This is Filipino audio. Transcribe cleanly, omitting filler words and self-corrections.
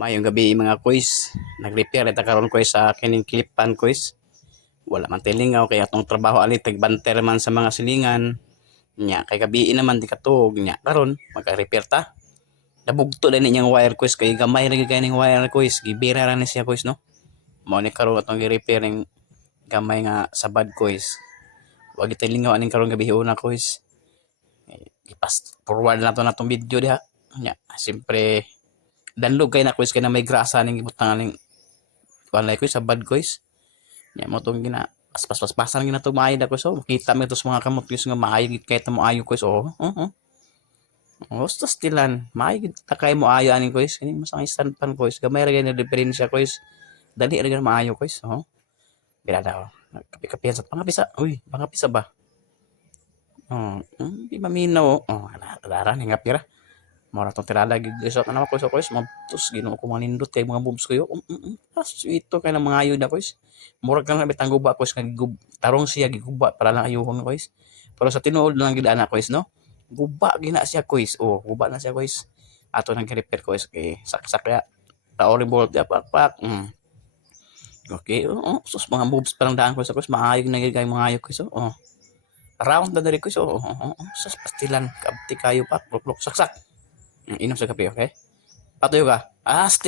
Mayong gabi mga kuys. Nag-repair ita karon kuys sa kining klipan kuys. Wala man tilingaw kaya atong trabaho ali tagbanter man sa mga silingan. Nya kay gabi naman di katug nya karon magka-repair ta. Nabugto din niyang wire kuys kay gamay ra gyud kay ning wire kuys. Gibira ra ni siya kuys no. Mao ni karon atong gi-repair ning gamay nga sabad kuys. Wa gyud tilingaw aning karon gabi una kuys. Ipas forward na to natong video diha. Nya siyempre danlog kay na kuys kay na may grasa ning ibutang ning walay kuys sa bad kuys nya mo tong gina paspasan gina to maayo da kuys so makita mi tos mga kamot kuys nga maayo gid kay ta mo ayo kuys Hostas tilan maayo gid ta kay mo ayo aning kuys kini masang stand pan kuys gamay ra gyud na diferensya kuys dali ra gyud maayo kuys birada kapi-kapihan sa pangapisa uy pangapisa ba di maminaw dara ni nga pira mora tong tirada gid sa kanang kuys mabtos Ginoo ko manindot kay mga boobs ko yo ito kay na mga ayo na kuys murag ka na bitang guba kuys nga tarong siya giguba para lang ayuhon kuys pero sa tinuod lang gid ana kuys no guba gina siya kuys guba na siya kuys ato nang repair kuys kay saksak ya taori bolt ya pak okay sus mga boobs parang daan ko sa kuys maayo na gid kay mga ayo kuys round na diri kuys sus pastilan kabti kayo pak lok saksak inom sa kape okay patuyo ka still